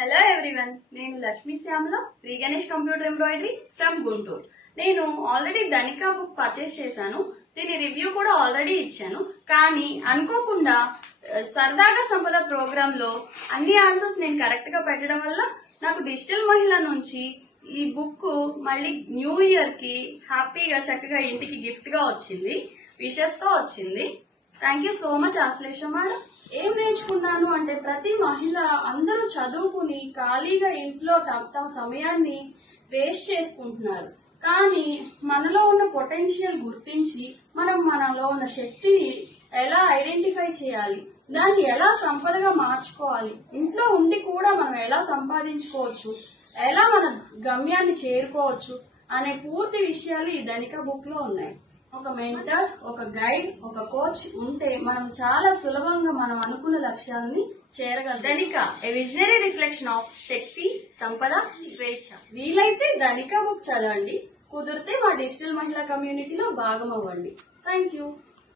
Hello everyone, నేను Lakshmi Shyamala, Shri Ganesh computer embroidery from Guntur. నేను already ధనికా book purchase చేశాను. దీని రివ్యూ కూడా ఆల్రెడీ ఇచ్చాను. కానీ అనుకోకుండా సరదాగా సంపద ప్రోగ్రామ్ లో అన్ని ఆన్సర్స్ నేను కరెక్ట్ గా పెట్టడం వల్ల నాకు డిజిటల్ మహిళ నుంచి ఈ బుక్ మళ్ళీ న్యూ ఇయర్ కి హ్యాపీగా చక్కగా ఇంటికి గిఫ్ట్ గా వచ్చింది, విషెస్ తో వచ్చింది. Thank you so much Ashlesha madam. ఏం నేర్చుకున్నాను అంటే, ప్రతి మహిళ అందరూ చదువుకుని ఖాళీగా ఇంట్లో తమ సమయాన్ని వేస్ట్ చేసుకుంటున్నారు. కానీ మనలో ఉన్న పొటెన్షియల్ గుర్తించి మనలో ఉన్న శక్తిని ఎలా ఐడెంటిఫై చేయాలి, దాన్ని ఎలా సంపదగా మార్చుకోవాలి, ఇంట్లో ఉండి కూడా మనం ఎలా సంపాదించుకోవచ్చు, ఎలా మన గమ్యాన్ని చేరుకోవచ్చు అనే పూర్తి విషయాలు ఈ ధనిక బుక్ లో ఉన్నాయి. ఒక మెంటర్, ఒక గైడ్, ఒక కోచ్ ఉంటే మనం చాలా సులభంగా మనం అనుకున్న లక్ష్యాలని చేరగలం. ధనిక ఏ విజనరీ రిఫ్లెక్షన్ ఆఫ్ శక్తి, సంపద, స్వేచ్ఛ. వీలైతే ధనిక బుక్ చదవండి, కుదిరితే మా డిజిటల్ మహిళా కమ్యూనిటీలో భాగం అవ్వండి. Thank you.